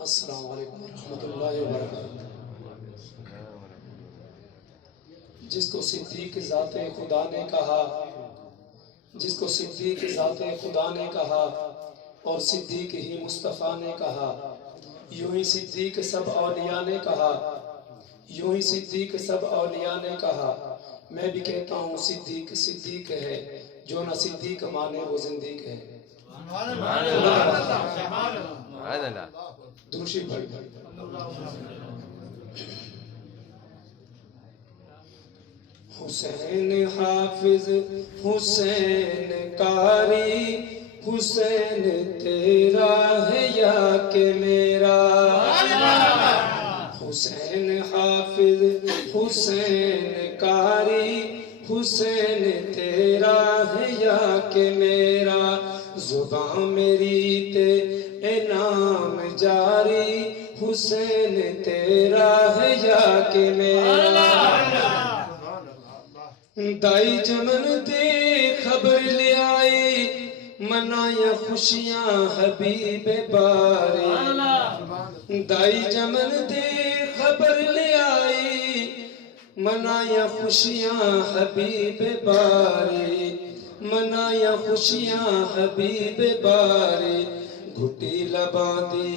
السلام علیکم ورحمۃ اللہ وبرکاتہ۔ جس کو صدیق ذات خدا نے کہا، جس کو صدیق ذات خدا نے کہا اور صدیق ہی مصطفیٰ نے کہا، یوں ہی صدیق سب اولیاء نے کہا، یوں ہی صدیق سب اولیاء نے کہا۔ میں بھی کہتا ہوں صدیق صدیق ہے، جو نہ صدیق مانے وہ زندیق ہے۔ دوشی بھائی حسین حافظ حسین قاری، حسین تیرا ہے یا کہ میرا؟ حسین حافظ حسین قاری، حسین تیرا ہے یا کہ میرا؟ زبان میری تے انعام جاری، حسین تیرا ہے یا کہ میرا؟ دائی جمن دے خبر لے آئی، منایا خوشیاں حبیب باری۔ دائی جمن دے خبر لے آئی، منایا خوشیاں حبیب باری، منایا خوشیاں حبیب باری۔ گھٹی لباں دی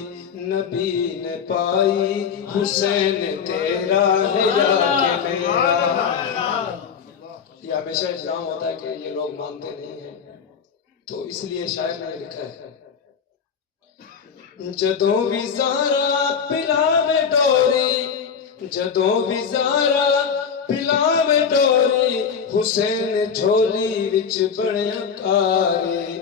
نبی نے پائی، حسین تیرا ہے یا کہ میرا؟ یہ ہمیشہ الزام ہوتا ہے کہ یہ لوگ مانتے نہیں ہیں، تو اس لیے شاعر نے لکھا ہے، جدوں بھی زہرا پلاوے ڈوری، جدوں بھی زہرا پلاوے ڈوری، حسین جھولی وچ بڑیا کاری۔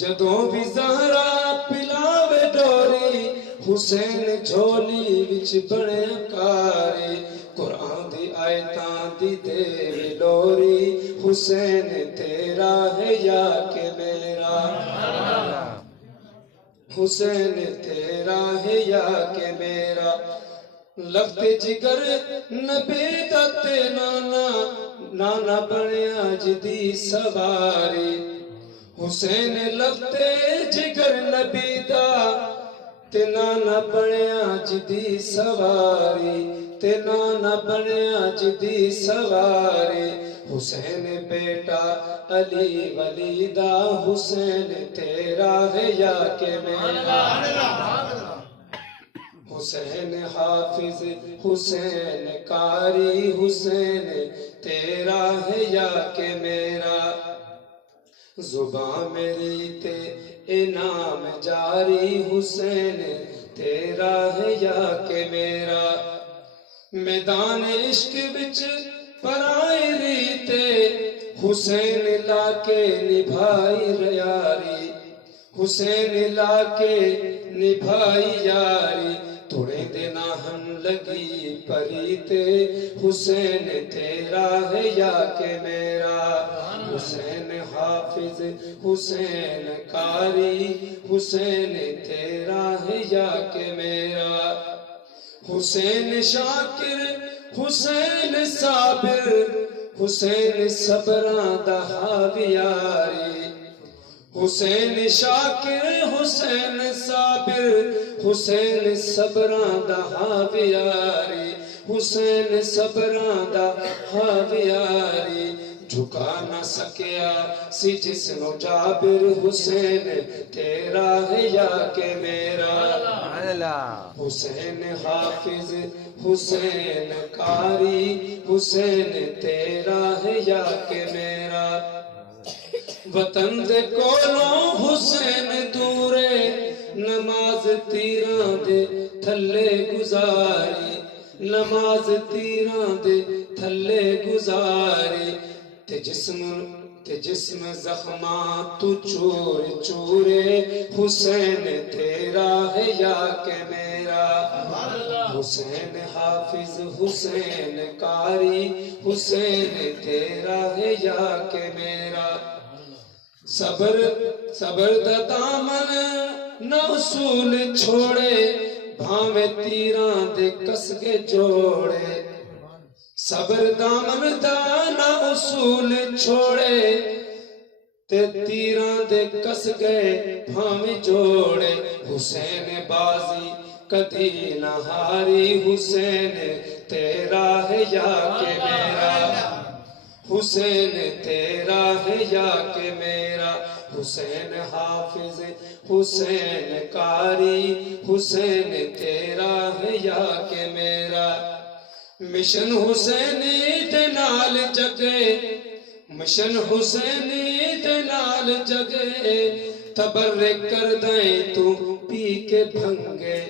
جدوں بھی زہرا پلاوے ڈوری، حسین جھولی وچ بڑیا کاری۔ قرآن دی آیتاں دی دے لوری، حسین تیرا ہے یا کہ میرا؟ حسین تیرا ہے یا کہ میرا؟ لگتے جگر نبی دا تے نانا، نانا بنیا جدی سواری۔ حسین لگتے جگر نبی دا تے نانا بنیا جدی سواری، تے نانا بنیا جدی سواری۔ حسین بیٹا علی ولی دا، حسین تیرا ہے یا کہ میرا؟ حسین حافظ حسین قاری، حسین تیرا ہے یا کہ میرا؟ زبان میری تے انعام جاری، حسین تیرا ہے یا کہ میرا؟ میدان عشق وچ پرائی ریتے، حسین لا کے نبھائی یاری، حسین لا کے نبھائی یاری۔ تھوڑے دینا ہم لگی پریتے، حسین تیرا ہے یا کہ میرا؟ حسین حافظ حسین قاری، حسین تیرا ہے یا کہ میرا؟ حسین شاکر حسین صابر، حسین صبراں دا حاویاری۔ حسین شاکر حسین صابر، حسین صبراں دا حاویاری، حسین صبراں دا حاویاری۔ جھکا نہ سکیا سی جسم جابر، حسین تیرا ہے یا کہ میرا؟ حسین حافظ حسین قاری، حسین تیرا ہے یا کہ میرا؟ وطن دے کولوں حسین دورے، نماز تیراں دے تھلے گزاری، نماز تیراں دے تھلے گزاری۔ تے جسم زخماں تو چور چورے، حسین تیرا ہے یا کہ میرا؟ حسین حافظ حسین قاری، حسین تیرا ہے یا کہ میرا؟ صبر دا دامن نہ اصول چھوڑے، بھاویں تیراں دے کسگے جوڑے۔ صبر دامن دا نہ اصول چھوڑے، تے تیراں دے کس گئے بھاویں جوڑے حسین بازی کدی نہ ہاری حسین تیرا ہے یا کہ میرا حسین تیرا ہے یا کہ میرا حسین حافظ حسین قاری حسین تیرا ہے یا کہ میرا مشن حسینی تے نال جگے مشن حسینی تے نال جگے تبرک کر دیں تو پی کے بھنگے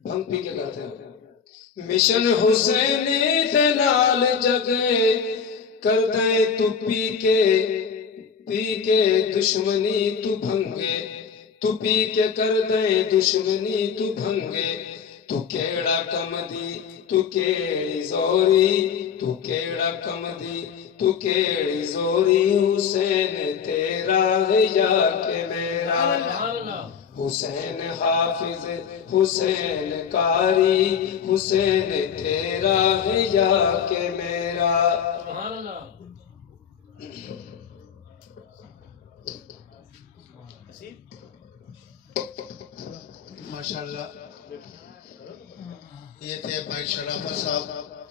بھنگ پی کے کرتے ہیں مشن حسینی تے نال جگے کر دیں تو پی کے دشمنی تو بھنگے تو پی کے کر دیں دشمنی تو بھنگے تو کیڑا کم دی تو کیڑی زوری تو کیڑا کم دی تو کیڑی زوری حسین تیرا ہے یا کہ میرا حسین حافظ حسین قاری حسین تیرا ہے یا کہ میرا ماشاءاللہ یہ تھے بھائی شرافت صاحب